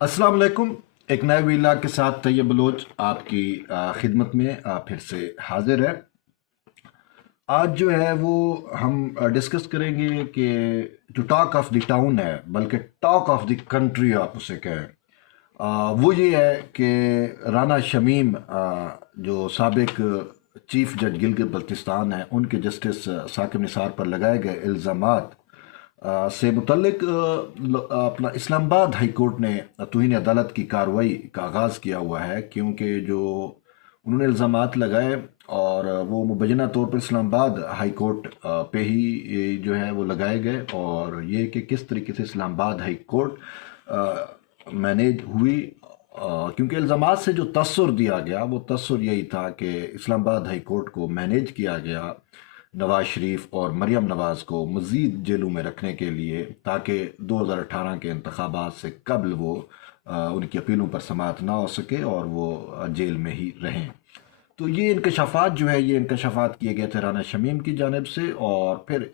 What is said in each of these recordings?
अस्सलाम वालेकुम। एक नए वीला के साथ तैयब बलोच आपकी खिदमत में फिर से हाजिर है। आज जो है वो हम डिस्कस करेंगे कि जो टॉक ऑफ द टाउन है, बल्कि टॉक ऑफ द कंट्री आप उसे कहें। वो ये है कि राना शमीम जो साबिक चीफ जज गिलगित बल्तिस्तान है, उनके जस्टिस साकिब निसार पर लगाए गए इल्ज़ामात से मुतल्लिक अपना इस्लामाबाद हाई कोर्ट ने तौहीन अदालत की कार्रवाई का आगाज़ किया हुआ है, क्योंकि जो उन्होंने इल्ज़ामात लगाए और वो मुबैना तौर पर इस्लामाबाद हाई कोर्ट पे ही जो है वो लगाए गए। और ये कि किस तरीके से इस्लामाबाद हाई कोर्ट मैनेज हुई, क्योंकि इल्ज़ामात से जो तसर दिया गया वो तसर यही था कि इस्लामाबाद हाई कोर्ट को मैनेज किया गया नवाज शरीफ और मरियम नवाज़ को मज़ीद जेलों में रखने के लिए, ताकि 2018 के इंतखाबात से कबल वो उनकी अपीलों पर समाअत ना हो सके और वो जेल में ही रहें। तो ये इंकशाफात जो है, ये इंकशाफात किए गए थे राना शमीम की जानिब से। और फिर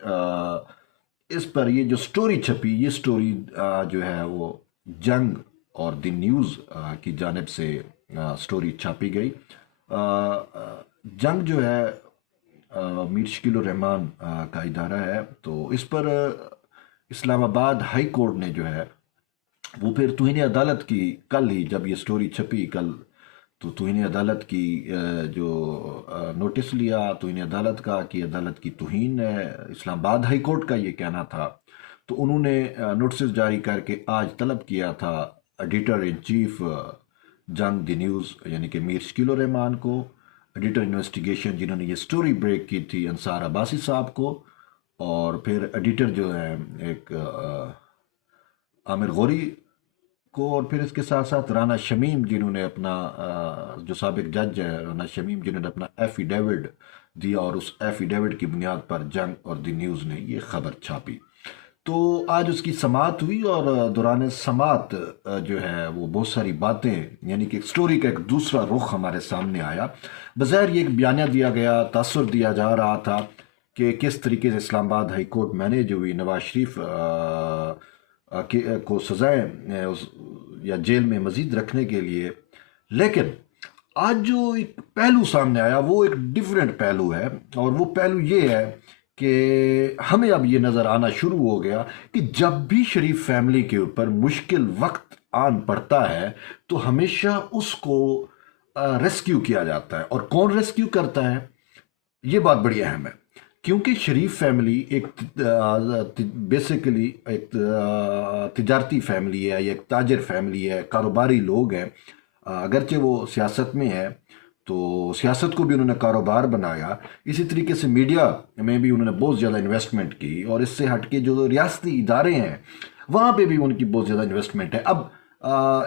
इस पर ये जो स्टोरी छपी, ये स्टोरी जो है वो जंग और द न्यूज़ की जानिब से स्टोरी छापी गई। जंग जो है मीर शकील रहमान का इदारा है, तो इस पर इस्लामाबाद हाई कोर्ट ने जो है वो फिर तौहीन अदालत की, कल ही जब ये स्टोरी छपी कल, तो तौहीन अदालत की जो नोटिस लिया तौहीन अदालत का कि अदालत की तौहीन है, इस्लामाबाद हाई कोर्ट का ये कहना था। तो उन्होंने नोटिस जारी करके आज तलब किया था एडिटर इन चीफ जंग द न्यूज़ यानी कि मीर शकील रहमान को, एडिटर इन्वेस्टिगेशन जिन्होंने ये स्टोरी ब्रेक की थी अंसार अब्बासी साहब को, और फिर एडिटर जो है एक आमिर गौरी को, और फिर इसके साथ साथ राना शमीम जिन्होंने अपना जो साबिक जज है राना शमीम जिन्होंने अपना एफिडेविट दिया, और उस एफिडेविट की बुनियाद पर जंग और द न्यूज़ ने ये खबर छापी। तो आज उसकी समाअत हुई और दौरान समाअत जो है वो बहुत सारी बातें, यानी कि स्टोरी का एक दूसरा रुख हमारे सामने आया। बज़ाहिर ये एक बयानिया दिया गया, तासुर दिया जा रहा था कि किस तरीके से इस्लामाबाद हाई कोर्ट मैनेज हुई, नवाज शरीफ को सज़ाएँ या जेल में मज़ीद रखने के लिए। लेकिन आज जो एक पहलू सामने आया वो एक डिफरेंट पहलू है, और वो पहलू ये है कि हमें अब ये नज़र आना शुरू हो गया कि जब भी शरीफ फैमिली के ऊपर मुश्किल वक्त आन पड़ता है तो हमेशा उसको रेस्क्यू किया जाता है। और कौन रेस्क्यू करता है, ये बात बड़ी अहम है, क्योंकि शरीफ फैमिली एक बेसिकली एक तिजारती फैमिली है या एक ताजर फैमिली है, कारोबारी लोग हैं। अगरचे वो सियासत में है तो सियासत को भी उन्होंने कारोबार बनाया, इसी तरीके से मीडिया में भी उन्होंने बहुत ज़्यादा इन्वेस्टमेंट की, और इससे हटके जो रियासती इदारे हैं वहाँ पे भी उनकी बहुत ज़्यादा इन्वेस्टमेंट है। अब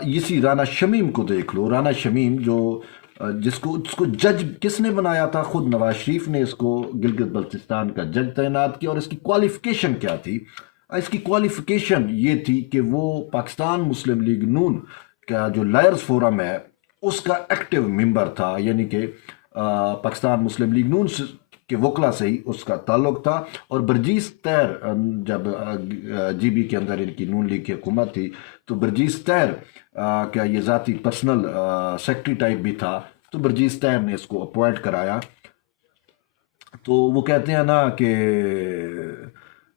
इसी राना शमीम को देख लो, राना शमीम जो जिसको जज किसने बनाया था, खुद नवाज शरीफ ने इसको गिलगित बल्तिस्तान का जज तैनात किया। और इसकी क्वालिफिकेशन क्या थी? इसकी क्वालिफिकेशन ये थी कि वो पाकिस्तान मुस्लिम लीग नून का जो लायर्स फोरम है उसका एक्टिव मेंबर था, यानी कि पाकिस्तान मुस्लिम लीग नून के वकला से ही उसका ताल्लुक था। और बर्जीस तैर जब जीबी के अंदर इनकी नून लीग की हुकूमत थी, तो बर्जीस तैर क्या ये ज़ाती पर्सनल सेक्रेटरी टाइप भी था, तो बर्जीस तैर ने इसको अपॉइंट कराया। तो वो कहते हैं ना कि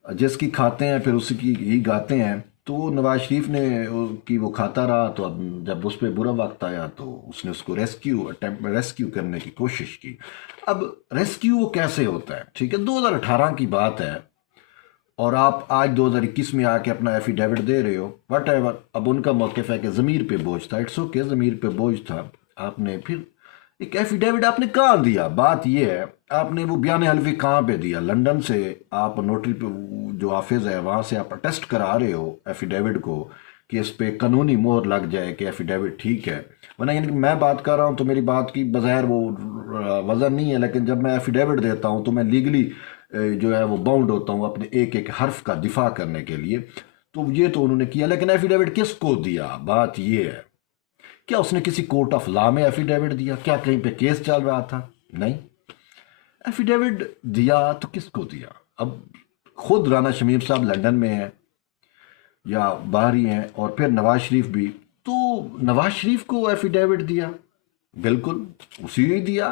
जिसकी खाते हैं फिर उसी की ही गाते हैं। तो नवाज शरीफ ने की वो खाता रहा, तो अब जब उस पर बुरा वक्त आया तो उसने उसको रेस्क्यू करने की कोशिश की। अब रेस्क्यू वो कैसे होता है? ठीक है, 2018 की बात है और आप आज 2021 में आके अपना एफिडेविट दे रहे हो, वट एवर। अब उनका मौक़िफ़ है कि ज़मीर पे बोझ था, इट्स ओके, ज़मीर पे बोझ था। आपने फिर एक एफिडेविट आपने कहाँ दिया? बात ये है, आपने वो बयान हल्फी कहाँ पे दिया? लंदन से आप नोटरी पे जो ऑफिस है वहाँ से आप अटेस्ट करा रहे हो एफिडेविट को कि इस पे कानूनी मोहर लग जाए कि एफिडेविट ठीक है। वरना यानी कि मैं बात कर रहा हूँ तो मेरी बात की बज़ाहिर वो वज़न नहीं है, लेकिन जब मैं एफिडेविट देता हूँ तो मैं लीगली जो है वो बाउंड होता हूँ अपने एक एक हर्फ का दिफा करने के लिए। तो ये तो उन्होंने किया, लेकिन एफिडेविट किसको दिया? बात ये है, क्या उसने किसी कोर्ट ऑफ लॉ में एफिडेविट दिया? क्या कहीं पे केस चल रहा था? नहीं, एफिडेविट दिया तो किसको दिया? अब खुद राना शमीम साहब लंदन में है या बाहर ही हैं, और फिर नवाज शरीफ भी, तो नवाज शरीफ को एफिडेविट दिया, बिल्कुल उसी ने दिया,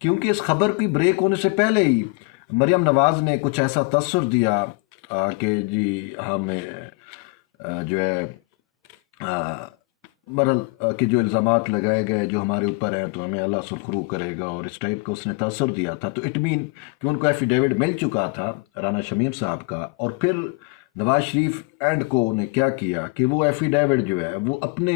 क्योंकि इस खबर की ब्रेक होने से पहले ही मरियम नवाज ने कुछ ऐसा तसर दिया कि जी हमें जो है बहरहाल कि जो इल्ज़ामात लगाए गए जो हमारे ऊपर हैं तो हमें अल्लाह सुरखरू करेगा, और इस टाइप का उसने तसर दिया था। तो इट मीन कि उनको एफिडेविट मिल चुका था राना शमीम साहब का, और फिर नवाज शरीफ एंड को ने क्या किया कि वो एफिडेविट जो है वो अपने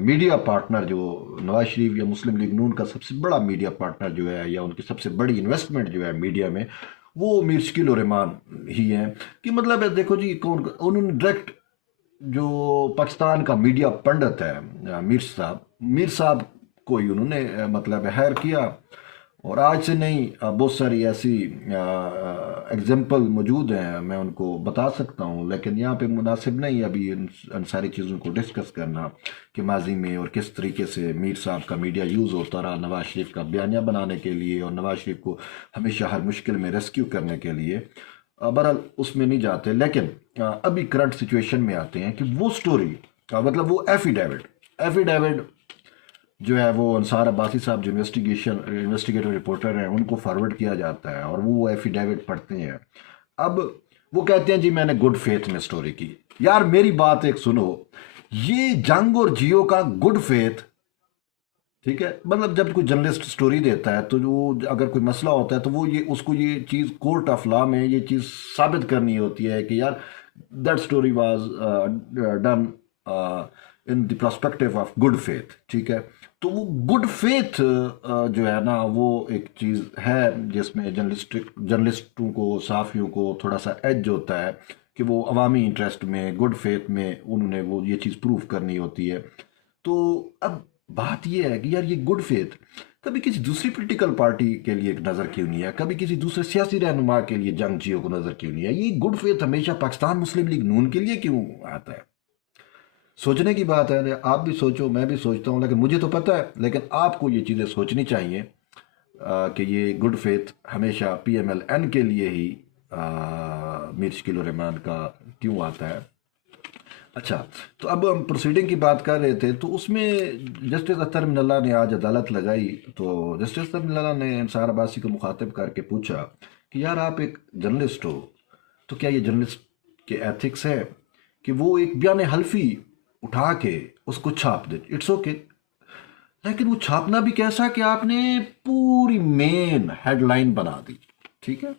मीडिया पार्टनर, जो नवाज शरीफ या मुस्लिम लीग नून का सबसे बड़ा मीडिया पार्टनर जो है, या उनकी सबसे बड़ी इन्वेस्टमेंट जो है मीडिया में, वो मीर शकील और रहमान ही हैं। कि मतलब है देखो जी, कौन उन्होंने डायरेक्ट जो पाकिस्तान का मीडिया पंडित है मीर साहब को ही उन्होंने मतलब हायर किया। और आज से नहीं, बहुत सारी ऐसी एग्जाम्पल मौजूद हैं, मैं उनको बता सकता हूँ, लेकिन यहाँ पे मुनासिब नहीं अभी इन सारी चीज़ों को डिस्कस करना कि माजी में और किस तरीके से मीर साहब का मीडिया यूज़ होता रहा नवाज शरीफ का बयानिया बनाने के लिए, और नवाज शरीफ को हमेशा हर मुश्किल में रेस्क्यू करने के लिए। बहरहाल उसमें नहीं जाते, लेकिन अभी करंट सिचुएशन में आते हैं कि वो स्टोरी मतलब वो एफिडेविट जो है वो अंसार अब्बासी साहब जो इन्वेस्टिगेटिव रिपोर्टर हैं उनको फॉरवर्ड किया जाता है, और वो एफिडेविट पढ़ते हैं। अब वो कहते हैं जी मैंने गुड फेथ में स्टोरी की। यार मेरी बात एक सुनो, ये जंग और जियो का गुड फेथ, ठीक है, मतलब जब कोई जर्नलिस्ट स्टोरी देता है तो वो अगर कोई मसला होता है तो वो ये उसको ये चीज़ कोर्ट ऑफ लॉ में ये चीज़ साबित करनी होती है कि यार that story was done in the perspective of good faith, ठीक है। तो वो गुड फेथ जो है ना वो एक चीज़ है जिसमें जर्नलिस्टों को, सहाफ़ियों को थोड़ा सा एज होता है कि वो अवामी इंटरेस्ट में गुड फेथ में उन्होंने वो ये चीज़ प्रूव करनी होती है। तो अब बात ये है कि यार ये गुड फेथ कभी किसी दूसरी पॉलिटिकल पार्टी के लिए नज़र क्यों नहीं है, कभी किसी दूसरे सियासी रहनुमा के लिए जंग जियो को नज़र क्यों नहीं है, ये गुड फेथ हमेशा पाकिस्तान मुस्लिम लीग नून के लिए क्यों आता है? सोचने की बात है, आप भी सोचो, मैं भी सोचता हूँ, लेकिन मुझे तो पता है, लेकिन आपको ये चीज़ें सोचनी चाहिए कि ये गुड फेथ हमेशा PMLN के लिए ही मीर शकील उर रहमान का क्यों आता है। अच्छा, तो अब हम प्रोसीडिंग की बात कर रहे थे, तो उसमें जस्टिस अख्तर मिनल्ला ने आज अदालत लगाई। तो जस्टिस अख्तर मिनल्ला ने अंसार अब्बासी को मुखातिब करके पूछा कि यार आप एक जर्नलिस्ट हो, तो क्या ये जर्नलिस्ट के एथिक्स है कि वो एक बयान हल्फी उठा के उसको छाप दे? इट्स ओके, लेकिन वो छापना भी कैसा कि आपने पूरी मेन हेडलाइन बना दी, ठीक है।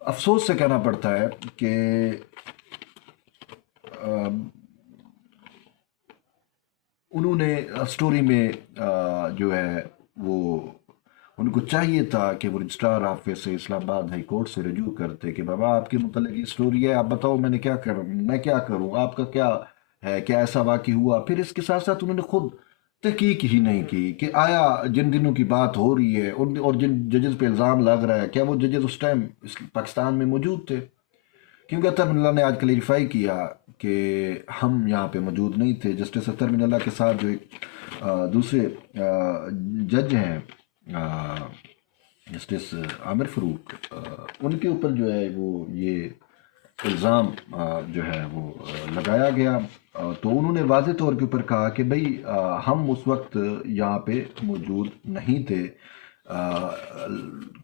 अफसोस से कहना पड़ता है कि उन्होंने स्टोरी में जो है वो उनको चाहिए था कि वो रजिस्ट्रार ऑफिस से इस्लामाबाद हाई कोर्ट से रजू करते कि बाबा आपके मुतल्लिक ये स्टोरी है, आप बताओ मैं क्या करूं, आपका क्या है, क्या ऐसा वाकई हुआ। फिर इसके साथ साथ उन्होंने खुद तहकीक ही नहीं की कि आया जिन दिनों की बात हो रही है और जिन जजेस पे इल्ज़ाम लग रहा है क्या वो जजेस उस टाइम पाकिस्तान में मौजूद थे, क्योंकि अतर मिनल्ला ने आज क्लेरिफाई किया कि हम यहाँ पे मौजूद नहीं थे। जस्टिस अतर मिनल्ला के साथ जो एक दूसरे जज हैं जस्टिस आमिर फ़रूक, उनके ऊपर जो है वो ये इल्ज़ाम जो है वो लगाया गया। तो उन्होंने वाज़े तौर के ऊपर कहा कि भाई हम उस वक्त यहाँ पे मौजूद नहीं थे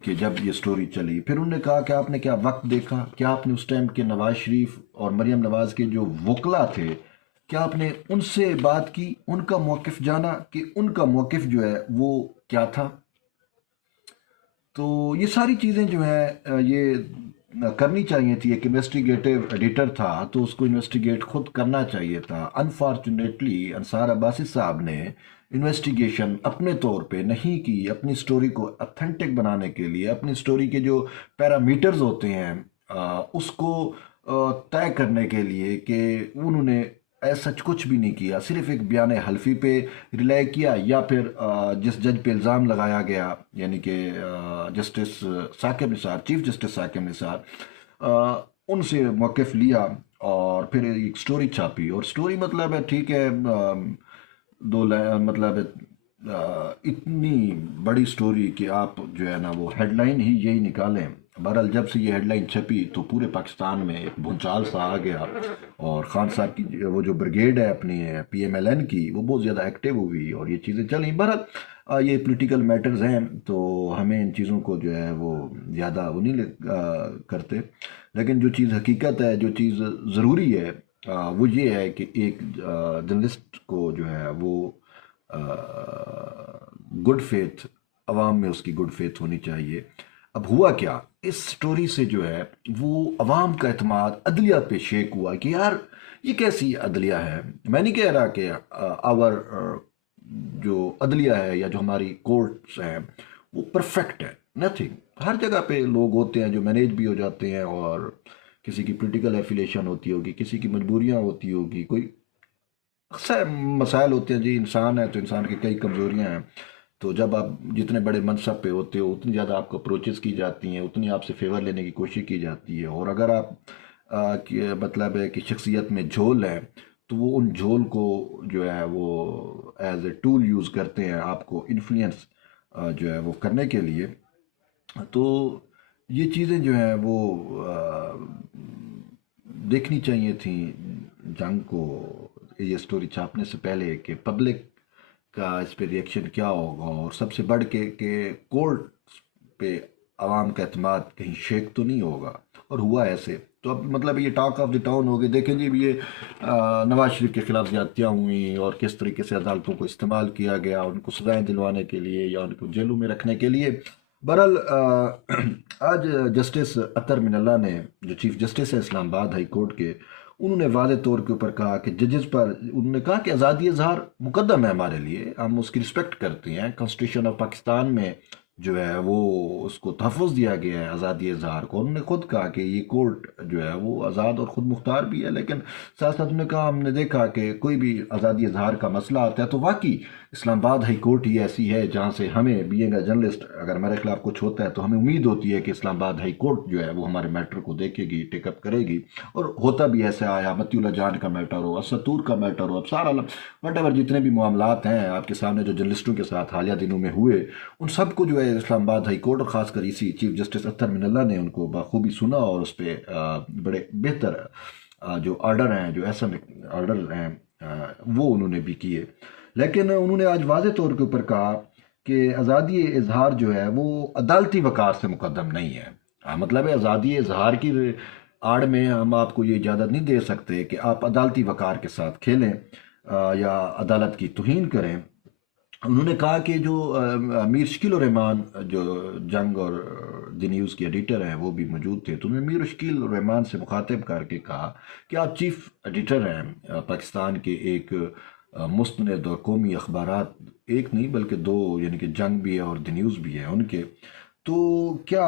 कि जब ये स्टोरी चली। फिर उन्होंने कहा कि आपने क्या वक्त देखा, क्या आपने उस टाइम के नवाज शरीफ और मरियम नवाज के जो वकला थे क्या आपने उनसे बात की, उनका मौक़िफ़ जाना कि उनका मौक़िफ़ जो है वो क्या था। तो ये सारी चीज़ें जो है ये करनी चाहिए थी। एक इन्वेस्टिगेटिव एडिटर था तो उसको इन्वेस्टिगेट खुद करना चाहिए था। अनफॉर्चुनेटली अंसार अब्बासी साहब ने इन्वेस्टिगेशन अपने तौर पे नहीं की, अपनी स्टोरी को ऑथेंटिक बनाने के लिए, अपनी स्टोरी के जो पैरामीटर्स होते हैं उसको तय करने के लिए कि उन्होंने ऐसा कुछ भी नहीं किया, सिर्फ एक बयान हल्फी पे रिलाई किया, या फिर जिस जज पे इल्ज़ाम लगाया गया यानी कि justice Saqib Nisar, chief justice Saqib Nisar, उनसे मौक़िफ़ लिया और फिर एक स्टोरी छापी। और स्टोरी मतलब है ठीक है मतलब इतनी बड़ी स्टोरी कि आप जो है ना वो हेडलाइन ही यही निकालें बहरहाल जब से ये हेडलाइन छपी तो पूरे पाकिस्तान में एक भूचाल सा आ गया, और खान साहब की वो जो ब्रिगेड है अपनी PMLN की, वो बहुत ज़्यादा एक्टिव हुई और ये चीज़ें चली। बहरहाल ये पॉलिटिकल मैटर्स हैं तो हमें इन चीज़ों को जो है वो ज़्यादा वो नहीं करते। लेकिन जो चीज़ हकीकत है, जो चीज़ ज़रूरी है, वो ये है कि एक जर्नलिस्ट को जो है वो गुड फेथ, अवाम में उसकी गुड फेथ होनी चाहिए। अब हुआ क्या इस स्टोरी से, जो है वो अवाम का एतमाद अदलिया पे शेक हुआ कि यार ये कैसी अदलिया है। मैं नहीं कह रहा कि आवर जो अदलिया है या जो हमारी कोर्ट्स हैं वो परफेक्ट है, नथिंग। हर जगह पे लोग होते हैं जो मैनेज भी हो जाते हैं, और किसी की पॉलिटिकल एफिलेशन होती होगी, किसी की मजबूरियां होती होगी, कोई अक्सर मसाइल होते हैं जी। इंसान है तो इंसान की कई कमज़ोरियां हैं। तो जब आप जितने बड़े मनसब पे होते हो उतनी ज़्यादा आपको अप्रोचेस की जाती हैं, उतनी आपसे फेवर लेने की कोशिश की जाती है। और अगर आप मतलब है कि शख्सियत में झोल है, तो वो उन झोल को जो है वो एज ए टूल यूज़ करते हैं आपको इन्फ्लुएंस जो है वो करने के लिए। तो ये चीज़ें जो हैं वो देखनी चाहिए थी जंग को, ये स्टोरी छापने से पहले, कि पब्लिक का इस पे रिएक्शन क्या होगा, और सबसे बढ़ के कोर्ट पे आवाम का एतमाद कहीं शेक तो नहीं होगा। और हुआ ऐसे। तो अब मतलब ये टॉक ऑफ द टाउन हो गई। देखें जी, भी ये नवाज शरीफ के खिलाफ ज्यादतियाँ हुई और किस तरीके से अदालतों को इस्तेमाल किया गया उनको सजाएं दिलवाने के लिए या उनको जेलों में रखने के लिए। बहरहाल आज जस्टिस अतर मिनल्ला ने, जो चीफ जस्टिस है इस्लामाबाद हाई कोर्ट के, उन्होंने वादे तौर के ऊपर कहा कि जजेस पर, उन्होंने कहा कि आज़ादी इजहार मुकद्दम है हमारे लिए, हम उसकी रिस्पेक्ट करते हैं। कॉन्स्टिट्यूशन ऑफ पाकिस्तान में जो है वो उसको तहफ़्फ़ुज़ दिया गया है आज़ादी इजहार को। उन्होंने खुद कहा कि ये कोर्ट जो है वो आज़ाद और ख़ुद मुख्तार भी है, लेकिन साथ साथ उन्होंने कहा हमने देखा कि कोई भी आज़ादी इजहार का मसला आता है तो वाकई इस्लामाबाद हाई कोर्ट ही ऐसी है जहाँ से हमें बीइंग अ जर्नलिस्ट अगर हमारे खिलाफ कुछ होता है तो हमें उम्मीद होती है कि इस्लामाबाद हाई कोर्ट जो है वो हमारे मैटर को देखेगी, टेकअप करेगी। और होता भी ऐसा आया, मतीउल्लाह जान का मैटर हो, असतूर का मैटर हो, अब सारा वट एवर जितने भी मामलात हैं आपके सामने जो जर्नलिस्टों के साथ हालिया दिनों में हुए, उन सबको जो है इस्लामाबाद हाई कोर्ट और ख़ासकर इसी चीफ जस्टिस अतर मिनल्ला ने उनको बखूबी सुना और उस पर बड़े बेहतर जो आर्डर हैं, जो ऐसा आर्डर हैं वो उन्होंने भी किए। लेकिन उन्होंने आज वाज़े तौर के ऊपर कहा कि आज़ादी इजहार जो है वो अदालती वक़ार से मुकद्दम नहीं है। मतलब है आज़ादी इजहार की आड़ में हम आपको ये इजाज़त नहीं दे सकते कि आप अदालती वक़ार के साथ खेलें या अदालत की तौहीन करें। उन्होंने कहा कि जो मीर शकील रहमान जो जंग और द न्यूज़ के एडिटर हैं वो भी मौजूद थे, तो उन्होंने मीर शकील रहमान से मुखातिब करके कहा कि आप चीफ एडिटर हैं पाकिस्तान के एक मुस्तनद और कौमी अखबारात, एक नहीं बल्कि दो, यानी कि जंग भी है और द न्यूज़ भी है उनके। तो क्या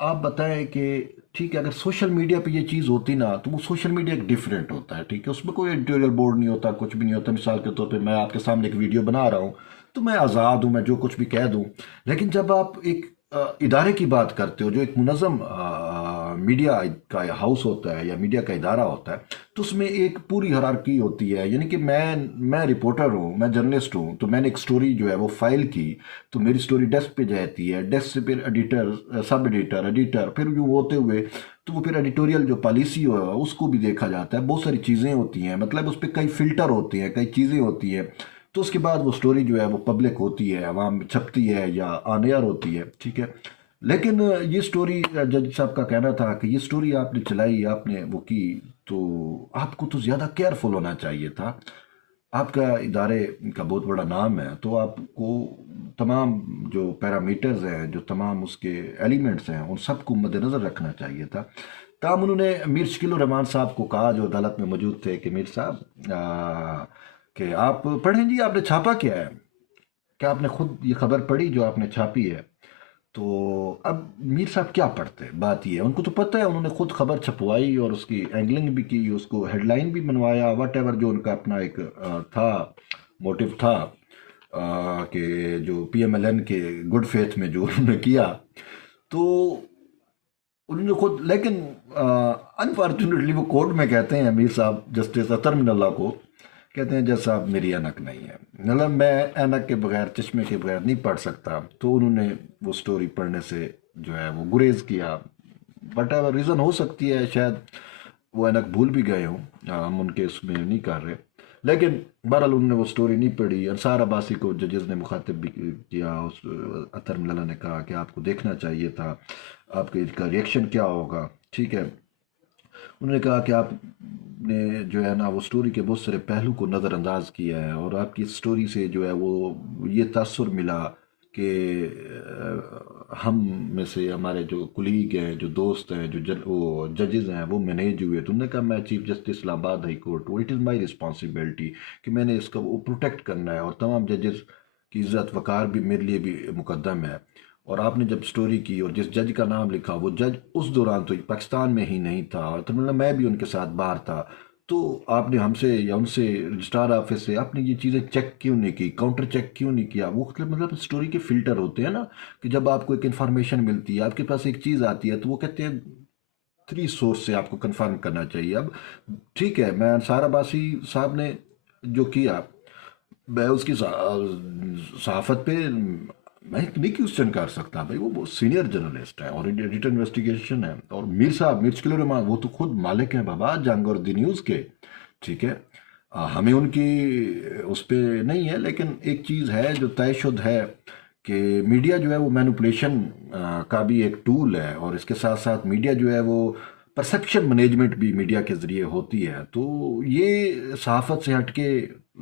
आप बताएं कि ठीक है, अगर सोशल मीडिया पे ये चीज़ होती ना तो वो सोशल मीडिया एक डिफरेंट होता है, ठीक है, उसमें कोई एडिटोरियल बोर्ड नहीं होता, कुछ भी नहीं होता। मिसाल के तौर पे मैं आपके सामने एक वीडियो बना रहा हूँ तो मैं आज़ाद हूँ, मैं जो कुछ भी कह दूँ। लेकिन जब आप एक इदारे की बात करते हो जो एक मुनज़्ज़म मीडिया का हाउस होता है या मीडिया का इदारा होता है, तो उसमें एक पूरी हायरार्की होती है। यानी कि मैं रिपोर्टर हूँ, मैं जर्नलिस्ट हूँ, तो मैंने एक स्टोरी जो है वो फाइल की, तो मेरी स्टोरी डेस्क पे जाती है, डेस्क से फिर एडिटर, सब एडिटर, एडिटर, फिर यूँ होते हुए तो वो फिर एडिटोरियल जो पॉलिसी हो उसको भी देखा जाता है। बहुत सारी चीज़ें होती हैं, मतलब उस पर कई फ़िल्टर होते हैं, कई चीज़ें होती हैं। तो उसके बाद वो स्टोरी जो है वो पब्लिक होती है, आवाम में छपती है या ऑन एयर होती है, ठीक है। लेकिन ये स्टोरी, जज साहब का कहना था कि ये स्टोरी आपने चलाई, आपने वो की, तो आपको तो ज़्यादा केयरफुल होना चाहिए था। आपका इदारे का बहुत बड़ा नाम है, तो आपको तमाम जो पैरामीटर्स हैं, जो तमाम उसके एलिमेंट्स हैं, उन सबको मद्देनज़र रखना चाहिए था। तमाम उन्होंने मीर शकील रहमान साहब को कहा जो अदालत में मौजूद थे कि मीर साहब कि आप पढ़ें जी, आपने छापा क्या है, क्या आपने खुद ये खबर पढ़ी जो आपने छापी है। तो अब मीर साहब क्या पढ़ते हैं, बात ये है, उनको तो पता है, उन्होंने खुद खबर छपवाई और उसकी एंगलिंग भी की, उसको हेडलाइन भी बनवाया, वट एवर जो उनका अपना एक था, मोटिव था कि जो PMLN के गुड फेथ में जो उन्होंने किया, तो उन्होंने खुद, लेकिन अनफॉर्चुनेटली वो कोर्ट में कहते हैं, मीर साहब जस्टिस अतर मिनल्ला को कहते हैं जज साहब मेरी ऐनक नहीं है, मतलब मैं ऐनक के बगैर, चश्मे के बगैर नहीं पढ़ सकता। तो उन्होंने वो स्टोरी पढ़ने से जो है वो गुरेज किया। बट रीज़न हो सकती है शायद वो अनक भूल भी गए हों, हम उनके उसमें नहीं कर रहे। लेकिन बहरहाल उन्होंने वो स्टोरी नहीं पढ़ी। अंसार अब्बासी को जजेस ने मुखातिब भी किया, उस अतर मल्ला ने कहा कि आपको देखना चाहिए था, आपके इसका रिएक्शन क्या होगा, ठीक है। उन्होंने कहा कि आपने जो है ना वो स्टोरी के बहुत सारे पहलू को नज़रअंदाज किया है, और आपकी स्टोरी से जो है वो ये तासुर मिला कि हम में से हमारे जो कुलीग हैं, जो दोस्त हैं, जो वो जजेस हैं, वो मैनेज हुए। तो उन्होंने कहा मैं chief justice Islamabad high court हूँ, इट इज़ माई रिस्पॉन्सिबिलिटी कि मैंने इसका वो प्रोटेक्ट करना है, और तमाम जजेस की इज़्ज़त वक़ार भी मेरे लिए भी मुकद्दम है। और आपने जब स्टोरी की और जिस जज का नाम लिखा, वो जज उस दौरान तो पाकिस्तान में ही नहीं था, तो मतलब मैं भी उनके साथ बाहर था। तो आपने हमसे या उनसे रजिस्ट्रार ऑफिस से आपने ये चीज़ें चेक क्यों नहीं की, काउंटर चेक क्यों नहीं किया? वो मतलब स्टोरी के फिल्टर होते हैं ना, कि जब आपको एक इन्फॉर्मेशन मिलती है, आपके पास एक चीज़ आती है, तो वो कहते हैं 3 सोर्स से आपको कंफर्म करना चाहिए। अब ठीक है, मैं अंसार अब्बासी साहब ने जो किया, मैं उसकी सहाफत पे मैं नहीं क्वेश्चन कर सकता भाई, वो बहुत सीनियर जर्नलिस्ट है और एडिटर इन्वेस्टिगेशन है। और मीर साहब, मीर शकील रहमान, वो तो खुद मालिक हैं बाबा जंग और दी न्यूज़ के, ठीक है। हमें उनकी उस पर नहीं है, लेकिन एक चीज़ है जो तयशुद है कि मीडिया जो है वो मैनिपुलेशन का भी एक टूल है, और इसके साथ साथ मीडिया जो है वो परसेप्शन मैनेजमेंट भी मीडिया के ज़रिए होती है। तो ये सहाफ़त से हटके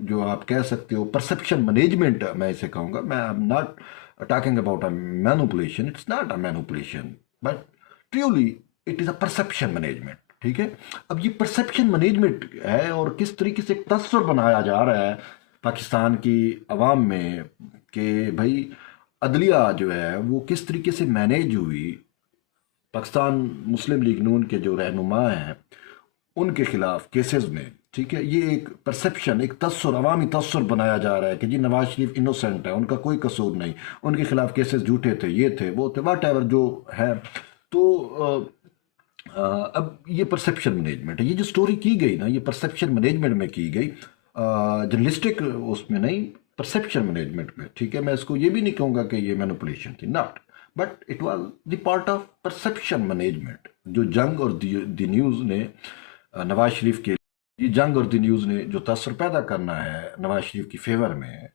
जो आप कह सकते हो परसेप्शन मैनेजमेंट, मैं इसे कहूँगा। मैं I am not talking about a manipulation, it's not a manipulation, but truly it is a perception management, ठीक है। अब ये परसेप्शन मैनेजमेंट है, और किस तरीके से एक तस्वीर बनाया जा रहा है पाकिस्तान की आवाम में कि भाई अदलिया जो है वो किस तरीके से मैनेज हुई। पाकिस्तान मुस्लिम लीग नून के जो रहनुमा हैं उनके खिलाफ केसेस में, ठीक है, ये एक परसेप्शन, एक तस्सुर, अवामी तस्सुर बनाया जा रहा है कि जी नवाज शरीफ इनोसेंट है, उनका कोई कसूर नहीं, उनके खिलाफ केसेस झूठे थे, ये थे, वो थे, वाट एवर जो है। तो अब ये परसेप्शन मैनेजमेंट है। ये जो स्टोरी की गई ना, ये परसेप्शन मैनेजमेंट में की गई, जर्नलिस्टिक उसमें नहीं, परसेप्शन मैनेजमेंट में, ठीक है। मैं इसको ये भी नहीं कहूँगा कि ये मैनिपुलेशन थी, not, but it was the part of perception management जो जंग और द न्यूज़ ने नवाज शरीफ के, ये जंग और द न्यूज़ ने जो तसर पैदा करना है नवाज शरीफ की फेवर में,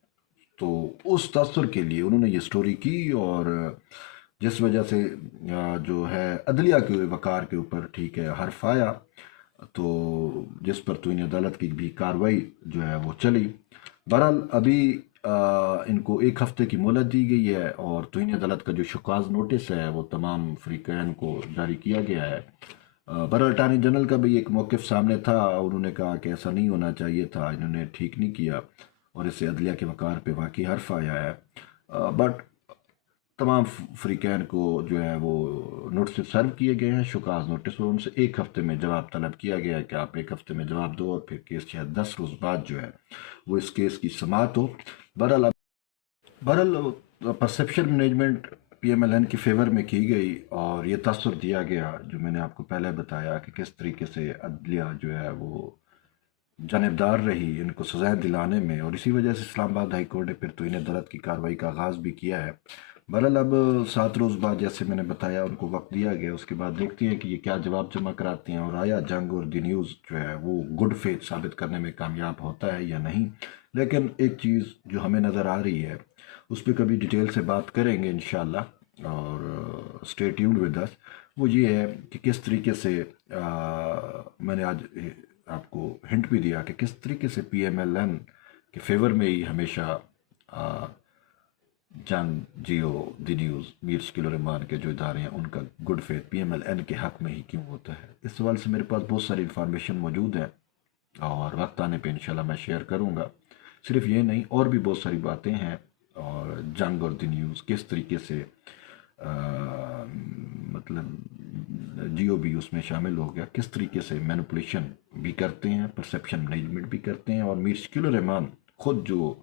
तो उस तसर के लिए उन्होंने ये स्टोरी की। और जिस वजह से जो है अदलिया के वकार के ऊपर, ठीक है, हर्फ आया, तो जिस पर तौहीन अदालत की भी कार्रवाई जो है वो चली। बहरहाल अभी इनको 1 हफ्ते की मोहलत दी गई है, और तौहीन अदालत का जो शकाज नोटिस है वो तमाम फरीकैन को जारी किया गया है। बहरहाल अटारनी जनरल का भी एक मौक़िफ़ सामने था, उन्होंने कहा कि ऐसा नहीं होना चाहिए था, इन्होंने ठीक नहीं किया, और इससे अदलिया के वकार पे वाकई हर्फ आया है। बट तमाम फरीकैन को जो है वो नोटिस सर्व किए गए हैं, शुकाज नोटिस, और उनसे 1 हफ्ते में जवाब तलब किया गया है कि आप 1 हफ्ते में जवाब दो, और फिर केस शायद 10 रोज़ बाद जो है वो इस केस की समाअत हो। बहरहाल परसेप्शन मैनेजमेंट PMLN के फेवर में की गई, और ये तासुर दिया गया जो मैंने आपको पहले बताया कि किस तरीके से अदलिया जो है वो जानबदार रही इनको सजाएं दिलाने में, और इसी वजह से इस्लामाबाद हाई कोर्ट ने फिर तौहीन अदालत की कार्रवाई का आगाज़ भी किया है। बहरहाल अब 7 रोज़ बाद, जैसे मैंने बताया, उनको वक्त दिया गया, उसके बाद देखते हैं कि ये क्या जवाब जमा कराते हैं, और आया जंग और द न्यूज़ जो है वो गुड फेथ साबित करने में कामयाब होता है या नहीं। लेकिन एक चीज़ जो हमें नज़र आ रही है उस पर कभी डिटेल से बात करेंगे इंशाल्लाह, और स्टे ट्यून्ड विद अस। वो ये है कि किस तरीके से मैंने आज आपको हिंट भी दिया कि किस तरीके से PMLN के फेवर में ही हमेशा आ, जंग, जियो, द न्यूज़, मीर शकील रहमान के जो इदारे हैं उनका गुड फेथ PMLN के हक में ही क्यों होता है। इस सवाल से मेरे पास बहुत सारी इन्फॉर्मेशन मौजूद है, और वक्त आने पे इंशाल्लाह मैं शेयर करूँगा। सिर्फ ये नहीं, और भी बहुत सारी बातें हैं, और जंग और द न्यूज़ किस तरीके से मतलब जियो भी उसमें शामिल हो गया, किस तरीके से मैनिपुलेशन भी करते हैं, परसेप्शन मैनेजमेंट भी करते हैं। और मीर शकील रहमान खुद जो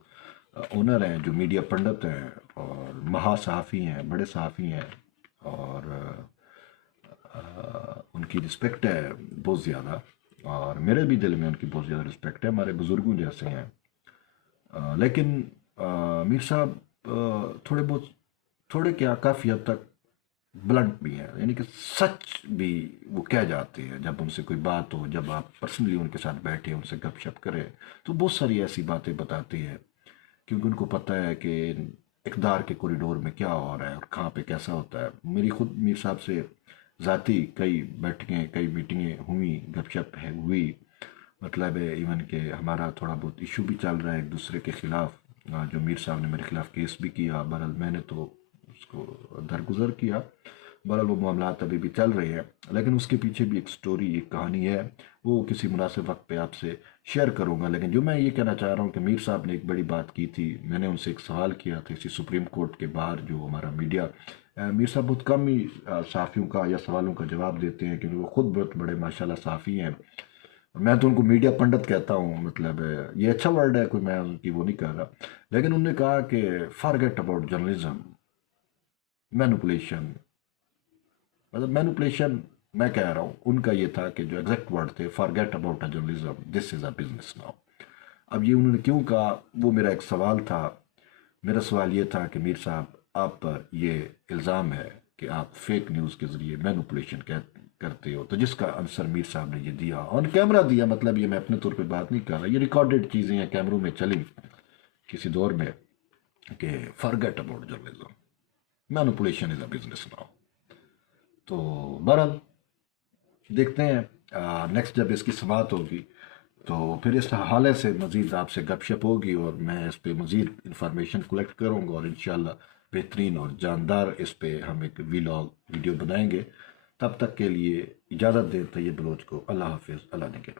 ओनर हैं, जो मीडिया पंडित हैं और महा सहाफ़ी हैं, बड़े सहाफ़ी हैं, और उनकी रिस्पेक्ट है बहुत ज़्यादा, और मेरे भी दिल में उनकी बहुत ज़्यादा रिस्पेक्ट है, हमारे बुज़ुर्गों जैसे हैं। लेकिन मीर साहब थोड़े बहुत, थोड़े क्या, काफ़ी हद तक ब्लंट भी हैं, यानी कि सच भी वो कह जाते हैं। जब उनसे कोई बात हो, जब आप पर्सनली उनके साथ बैठे उनसे गपशप करें, तो बहुत सारी ऐसी बातें बताते हैं, क्योंकि उनको पता है कि इक़्तिदार के कॉरिडोर में क्या हो रहा है और कहाँ पे कैसा होता है। मेरी खुद मीर साहब से ज़ाती कई बैठकें, कई मीटिंगें हुई, गपशप है हुई। मतलब है इवन के हमारा थोड़ा बहुत इशू भी चल रहा है एक दूसरे के ख़िलाफ़। जो मीर साहब ने मेरे ख़िलाफ़ केस भी किया, बहरहाल मैंने तो उसको दरगुजर किया। बहरहाल वो मामलात अभी भी चल रहे हैं, लेकिन उसके पीछे भी एक स्टोरी, एक कहानी है, वो किसी मुनासिब वक्त पे आपसे शेयर करूंगा। लेकिन जो मैं ये कहना चाह रहा हूँ कि मीर साहब ने एक बड़ी बात की थी। मैंने उनसे एक सवाल किया था इसी सुप्रीम कोर्ट के बाहर, जो हमारा मीडिया, मीर साहब बहुत कम ही सहाफ़ियों का या सवालों का जवाब देते हैं, क्योंकि वो खुद बहुत बड़े माशाल्लाह सहाफ़ी हैं। मैं तो उनको मीडिया पंडित कहता हूँ, मतलब ये अच्छा वर्ड है, कोई मैं उनकी वो नहीं कर रहा। लेकिन उन्होंने कहा कि फॉरगेट अबाउट जर्नलिज्म, मैनिपुलेशन, मतलब मैनिपुलेशन मैं कह रहा हूँ, उनका ये था कि जो एग्जैक्ट वर्ड थे, forget about a journalism, this is a business now. अब ये उन्होंने क्यों कहा, वो मेरा एक सवाल था। मेरा सवाल ये था कि मीर साहब, आप पर ये इल्ज़ाम है कि आप फेक न्यूज़ के ज़रिए मैनिपुलेशन करते हो। तो जिसका आंसर मीर साहब ने ये दिया, ऑन कैमरा दिया, मतलब ये मैं अपने तौर पे बात नहीं कर रहा, ये रिकॉर्डेड चीज़ें हैं, कैमरों में चली किसी दौर में, कि forget about journalism, manipulation is a business now. तो बहरहाल देखते हैं नेक्स्ट जब इसकी समाप्त होगी, तो फिर इस हवाले से मज़ीद आपसे गपशप होगी और मैं इस पे मज़ीद इंफॉर्मेशन कलेक्ट करूँगा, और इंशाल्लाह बेहतरीन और जानदार इस पे हम एक वीलॉग वीडियो बनाएंगे। तब तक के लिए इजाज़त दें तैयब बलोच को। अल्लाह हाफिज़, अल्लाह ने के